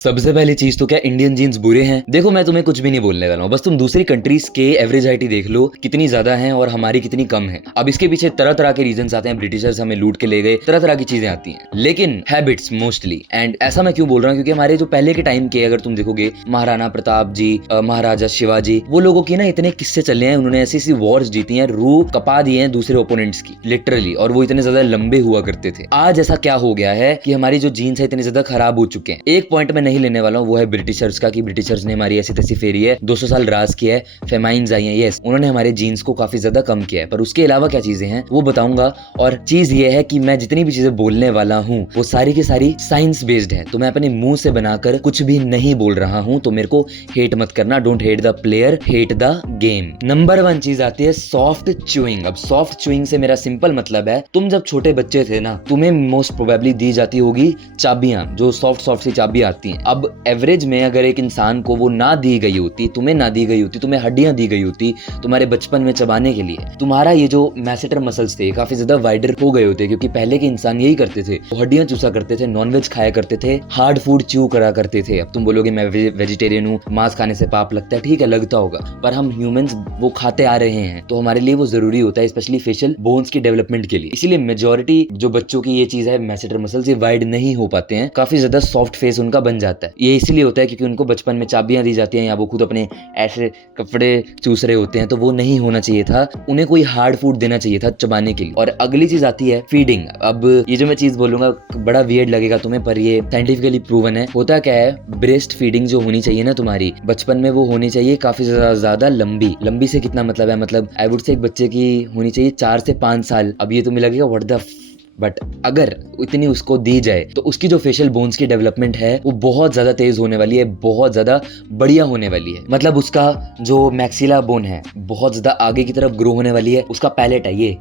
सबसे पहली चीज तो क्या इंडियन जीन्स बुरे हैं? देखो मैं तुम्हें कुछ भी नहीं बोलने वाला हूँ, बस तुम दूसरी कंट्रीज के एवरेज हाइट ही देख लो कितनी ज्यादा है और हमारी कितनी कम है। अब इसके पीछे तरह तरह के रीजंस आते हैं, ब्रिटिशर्स हमें लूट के ले गए, तरह तरह की चीजें आती हैं, लेकिन हैबिट्स मोस्टली। एंड ऐसा मैं क्यों बोल रहा हूँ, क्योंकि हमारे जो पहले के टाइम के अगर तुम देखोगे, महाराणा प्रताप जी, महाराजा शिवाजी, वो लोगों की ना इतने किस्से चले हैं, उन्होंने ऐसी ऐसी वॉर्स जीती हैं, रूह कपा दिए हैं दूसरे ओपोनेंट्स की लिटरली, और वो इतने ज्यादा लंबे हुआ करते थे। आज ऐसा क्या हो गया है कि हमारी जो जीन्स है इतने ज्यादा खराब हो चुके हैं। एक पॉइंट मैं नहीं लेने वाला हूँ, वो है ब्रिटिशर्स का, कि ब्रिटिशर्स ने हमारी ऐसी तैसी फेरी है, 200 साल राज किया है, फेमाइन्स आई हैं, यस उन्होंने हमारे जीन्स को काफी ज्यादा कम किया है, पर उसके अलावा क्या चीजें हैं वो बताऊंगा। और चीज ये है कि मैं जितनी भी चीजें बोलने वाला हूँ वो सारी की सारी साइंस बेस्ड है, तो मैं अपने मुंह से बनाकर कुछ भी नहीं बोल रहा हूँ, तो मेरे को हेट मत करना। Don't hate the player, hate the game. Number 1 चीज आती है सॉफ्ट च्यूइंग। अब सॉफ्ट च्यूइंग से मेरा सिंपल मतलब है, तुम जब छोटे बच्चे थे ना, तुम्हें मोस्ट प्रोबेबली दी जाती होगी चाबियां, जो सॉफ्ट सॉफ्ट सी चाबी आती हैं। अब एवरेज में अगर एक इंसान को वो ना दी गई होती, तुम्हें ना दी गई होती, तुम्हें हड्डियां दी गई होती तुम्हारे बचपन में चबाने के लिए, तुम्हारा ये जो मैसेटर मसल्स थे काफी ज्यादा वाइडर हो गए होते, क्योंकि पहले के इंसान यही करते थे, वो हड्डियां चूसा करते थे, नॉनवेज खाया करते थे, हार्ड फूड च्यू करा करते थे। अब तुम बोलोगे मैं वेजिटेरियन हूँ, मांस खाने से पाप लगता है, ठीक है लगता होगा, पर हम ह्यूमंस वो खाते आ रहे हैं, तो हमारे लिए वो जरूरी होता है, स्पेशली फेशियल बोन्स की डेवलपमेंट के लिए। इसीलिए मेजोरिटी जो बच्चों की ये चीज है, मैसेटर मसल्स ये वाइड नहीं हो पाते हैं, काफी ज्यादा सॉफ्ट फेस उनका बन जाता है। ये इसलिए होता है क्योंकि उनको बचपन में चाबियां दी जाती हैं, या वो खुद अपने ऐसे कपड़े चूस रहे होते हैं, तो वो नहीं होना चाहिए था, उन्हें कोई हार्ड फूड देना चाहिए था चबाने के लिए। और अगली चीज आती है फीडिंग। अब ये जो मैं चीज बोलूंगा बड़ा वियर्ड लगेगा तुम्हें, पर ये साइंटिफिकली प्रूवन है। होता क्या है, ब्रेस्ट फीडिंग जो होनी चाहिए ना तुम्हारी बचपन में, वो होनी चाहिए काफी ज्यादा लंबी। लंबी से कितना मतलब है, मतलब आई वुड से एक बच्चे की होनी चाहिए 4 से 5 साल। अब ये तुम्हें लगेगा व्हाट द, बट अगर इतनी उसको दी जाए तो उसकी जो फेशियल बोन्स की डेवलपमेंट है वो बहुत ज्यादा तेज होने वाली है, बहुत ज्यादा बढ़िया होने वाली है। मतलब उसका जो मैक्सिला बोन है बहुत ज्यादा आगे की तरफ ग्रो होने वाली है, उसका पैलेट है ये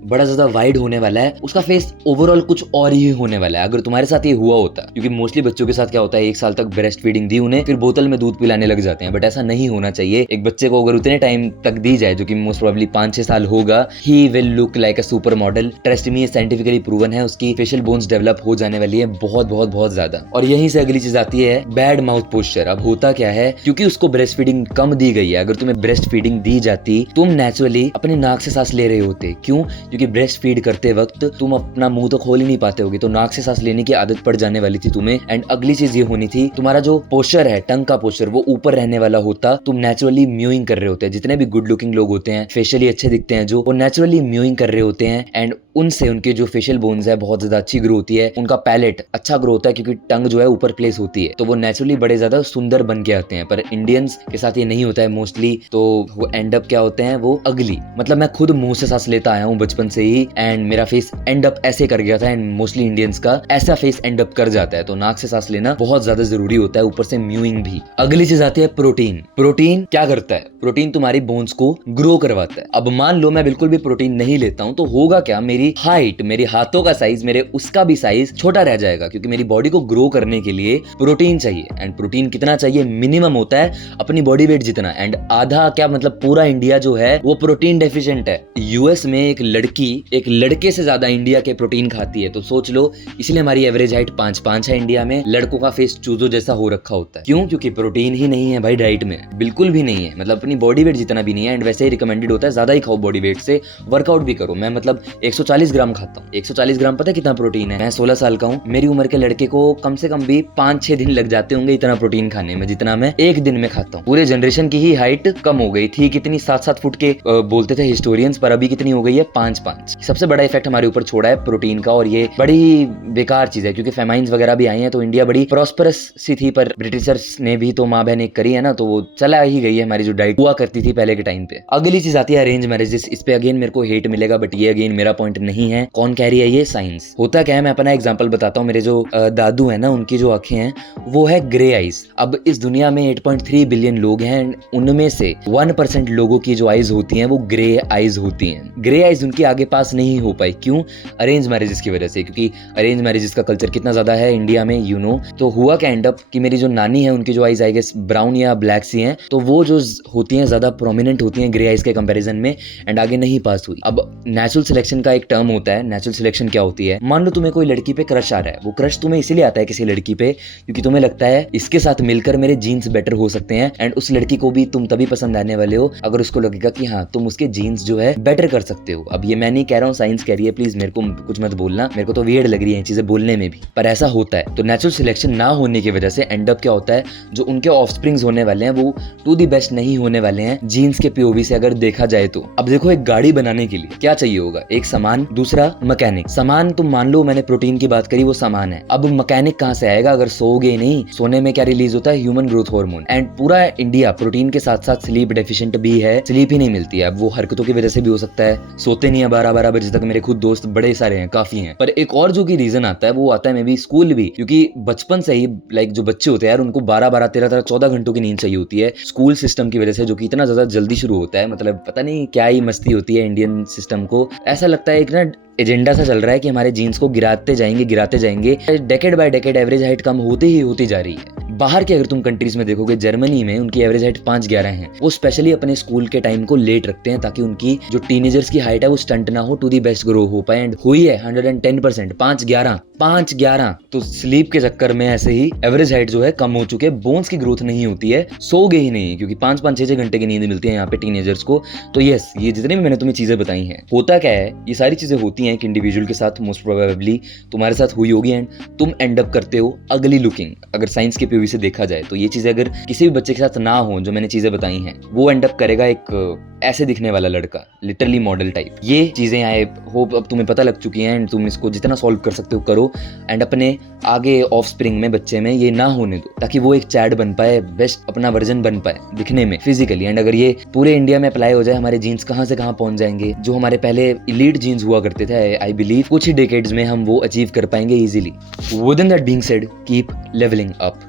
बड़ा ज्यादा वाइड होने वाला है, उसका फेस ओवरऑल कुछ और ही होने वाला है, अगर तुम्हारे साथ ये हुआ होता। क्योंकि मोस्टली बच्चों के साथ क्या होता है, 1 साल तक ब्रेस्ट फीडिंग दी उन्हें, फिर बोतल में दूध पिलाने लग जाते हैं, बट ऐसा नहीं होना चाहिए। एक बच्चे को अगर उतने टाइम तक दी जाए, जो कि मोस्ट प्रोबेबली 5-6 साल होगा, he will look like a super model. Trust me, scientifically proven है, उसकी फेशियल बोन्स डेवलप हो जाने वाली है बहुत बहुत बहुत ज्यादा। और यहीं से अगली चीज आती है बैड माउथ पोस्चर। अब होता क्या है, क्योंकि उसको ब्रेस्ट फीडिंग कम दी गई है, अगर तुम्हें ब्रेस्ट फीडिंग दी जाती, तुम नेचुरली अपने नाक से सांस ले रहे होते। क्यों? क्योंकि ब्रेस्ट फीड करते वक्त तुम अपना मुंह तो खोल ही नहीं पाते होगे, तो नाक से सांस लेने की आदत पड़ जाने वाली थी तुम्हें। एंड अगली चीज ये होनी थी, तुम्हारा जो पोस्चर है, टंग का पोस्चर, वो ऊपर रहने वाला होता, तुम नेचुरली म्यूइंग कर रहे होते। जितने भी गुड लुकिंग लोग होते हैं, फेशियली अच्छे दिखते हैं जो, वो नेचुरली म्यूइंग कर रहे होते हैं, एंड उनसे उनके जो फेशियल बोन्स है बहुत ज्यादा अच्छी ग्रो होती है, उनका पैलेट अच्छा ग्रो होता है, क्योंकि टंग जो है ऊपर प्लेस होती है, तो वो नेचुरली बड़े ज्यादा सुंदर बन के आते हैं। पर इंडियंस के साथ ये नहीं होता है मोस्टली, तो वो एंड अप क्या होते हैं, वो अगली। मतलब मैं खुद मुंह से सांस लेता आया हूँ बचपन से ही, एंड मेरा फेस एंड अप ऐसे कर गया था, एंड मोस्टली इंडियंस का ऐसा फेस एंड अप कर जाता है, तो नाक से सांस लेना बहुत ज्यादा जरूरी होता है, ऊपर से म्यूइंग भी। अगली चीज आती है प्रोटीन। प्रोटीन क्या करता है? प्रोटीन तुम्हारी बोन्स को ग्रो करवाता है। अब मान लो मैं बिल्कुल भी प्रोटीन नहीं लेता हूं, तो होगा क्या, मेरी हाइट, मेरे हाथों का साइज, मेरे उसका भी साइज छोटा रह जाएगा, क्योंकि मेरी बॉडी को ग्रो करने के लिए प्रोटीन चाहिए। एंड प्रोटीन कितना चाहिए? मिनिमम होता है अपनी बॉडी वेट जितना, एंड आधा क्या मतलब पूरा इंडिया जो है वो प्रोटीन डेफिशिएंट है। यूएस में एक लड़की एक लड़के से ज्यादा इंडिया के प्रोटीन खाती है, तो सोच लो, इसलिए हमारी एवरेज हाइट 5'5" है इंडिया में। लड़कों का फेस चूजो जैसा हो रखा होता है। क्यों? क्योंकि प्रोटीन ही नहीं है भाई डाइट में, बिल्कुल भी नहीं है, मतलब अपनी बॉडी वेट जितना भी नहीं है। एंड वैसे ही रिकमेंडेड होता है ज्यादा ही खाओ बॉडी वेट से, वर्कआउट भी करो। मैं मतलब 140 ग्राम खाता हूँ, 140 ग्राम पता है कितना प्रोटीन है? मैं 16 साल का हूँ, मेरी उम्र के लड़के को कम से कम भी 5-6 दिन लग जाते होंगे इतना प्रोटीन खाने में, जितना मैं एक दिन में खाता हूँ। पूरे जनरेशन की ही हाइट कम हो गई थी, कितनी 7-7 फुट के बोलते थे हिस्टोरियंस, पर अभी कितनी हो गई है? 5'5". सबसे बड़ा इफेक्ट हमारे ऊपर छोड़ा है प्रोटीन का, और ये बड़ी बेकार चीज है, क्योंकि फेमाइन्स वगैरह भी आई हैं, तो इंडिया बड़ी प्रॉस्परस सी थी, पर ब्रिटिशर्स ने भी तो माँ बहन एक करी है ना, तो वो चला ही गई है हमारी जो डाइट हुआ करती थी पहले के टाइम पे। अगली चीज आती है अरेंज मैरिजेस। इस पे अगेन मेरे को हेट मिलेगा, बट ये अगेन मेरा पॉइंट नहीं है। कौन कह रही है ये? साइंस। होता क्या है, मैं अपना एग्जांपल बताता हूँ। मेरे जो दादू है ना, उनकी जो आंखें हैं वो है ग्रे आइज। अब इस दुनिया में 8.3 बिलियन लोग हैं, उनमें से 1% लोगों की जो आइज होती हैं वो ग्रे आइज होती हैं। ग्रे आइज उनकी आगे पास नहीं हो पाई। क्यों? अरेंज मैरिजेस की वजह से, क्योंकि अरेंज मैरिजेस का कल्चर कितना ज़्यादा है इंडिया में, यू नो। तो हुआ क्या एंड अप कि मेरी जो नानी है उनकी जो आइज आई गेस ब्राउन या ब्लैक सी हैं, तो वो जो होती हैं ज़्यादा प्रोमिनेंट होती हैं ग्रे आइज के कंपैरिजन में, एंड आगे नहीं पास हुई। अब नेचुरल सिलेक्शन का एक टर्म होता है। नेचुरल सिलेक्शन क्या होती है? मान लो तुम्हें कोई लड़की पे क्रश आ रहा है, वो क्रश तुम्हें इसीलिए आता है किसी लड़की पे क्योंकि तुम्हें लगता है इसके साथ मिलकर मेरे जीन्स बेटर हो सकते हैं, एंड उस लड़की को भी तुम तभी पसंद आने वाले हो अगर उसको लगेगा कि हाँ तुम उसके जीन्स जो है बेटर कर सकते हो। अब ये मैं नहीं कह रहा हूँ, साइंस कह रही है, प्लीज मेरे को कुछ मत बोलना, मेरे को तो वियर्ड लग रही है चीजें बोलने में भी, पर ऐसा होता है। तो नेचुरल सिलेक्शन ना होने की वजह से एंड अप क्या होता है, जो उनके ऑफस्प्रिंग्स होने वाले हैं वो टू दी बेस्ट नहीं होने वाले हैं जीन्स के पीओवी से अगर देखा जाए तो। अब देखो, एक गाड़ी बनाने के लिए क्या चाहिए होगा? एक सामान, दूसरा मैकेनिक। सामान तुम मान लो मैंने प्रोटीन की बात करी, वो सामान है। अब मैकेनिक कहां से आएगा अगर सोओगे नहीं? सोने में क्या रिलीज होता है? Human growth hormone. एंड पूरा इंडिया प्रोटीन के साथ साथ स्लीप डेफिशिएंट भी है, स्लीप ही नहीं मिलती है। अब वो हरकतों की वजह से भी हो सकता है, सोते नहीं है 12-12 बजे तक। मेरे खुद दोस्त बड़े सारे हैं, काफी हैं। पर एक और जो की रीजन आता है वो आता है मे बी स्कूल भी, क्योंकि बचपन से ही लाइक जो बच्चे होते हैं यार उनको 12-12, 13-13, 14 घंटों की नींद चाहिए होती है स्कूल सिस्टम की वजह से, जो कि इतना ज्यादा जल्दी शुरू होता है। मतलब पता नहीं क्या ही मस्ती होती है इंडियन सिस्टम को। ऐसा लगता है एक ना एजेंडा सा चल रहा है कि हमारे जीन्स को गिराते जाएंगे। Decade by decade average height कम होती जा रही है। बाहर के अगर तुम कंट्रीज में देखोगे, जर्मनी में उनकी एवरेज हाइट 5'11" है। वो स्पेशली अपने स्कूल के टाइम को लेट रखते हैं ताकि उनकी जो टीनेजर्स की हाइट है वो स्टंट ना हो, टू दी बेस्ट ग्रो हो पाए। एंड हुई है 110%, 5'11". तो स्लीप के चक्कर में ऐसे ही एवरेज हाइट जो है कम हो चुके हैं, बोन्स की ग्रोथ नहीं होती है, सोगे ही नहीं, क्योंकि 5-5, 6-6 घंटे की नींद मिलती है यहाँ पे टीनेजर्स को। तो यस, ये जितने भी मैंने तुम्हें चीजें बताई हैं, होता क्या है, ये सारी चीजें होती हैं एक इंडिविजुअल के साथ, मोस्ट प्रोबेबली तुम्हारे साथ हुई होगी, एंड तुम एंड अप करते हो अगली लुकिंग। अगर साइंस के पीओवी से देखा जाए तो ये चीजें अगर किसी भी बच्चे के साथ ना हो, जो मैंने चीजें बताई हैं, वो एंड अप करेगा एक ऐसे दिखने वाला लड़का, लिटरली मॉडल टाइप। ये चीजें आई होप अब तुम्हें पता लग चुकी हैं, एंड तुम इसको जितना सॉल्व कर सकते हो करो, एंड अपने आगे ऑफ स्प्रिंग में बच्चे में ये ना होने दो, ताकि वो एक चैड बन पाए, बेस्ट अपना वर्जन बन पाए दिखने में फिजिकली। एंड अगर ये पूरे इंडिया में अप्लाई हो जाए, हमारे जीन्स कहाँ से कहाँ पहुंच जाएंगे। जो हमारे पहले इलीट जीन्स हुआ करते थे, आई बिलीव कुछ ही डेकेड्स में हम वो अचीव कर पाएंगे easily. With in that being said, keep levelling up.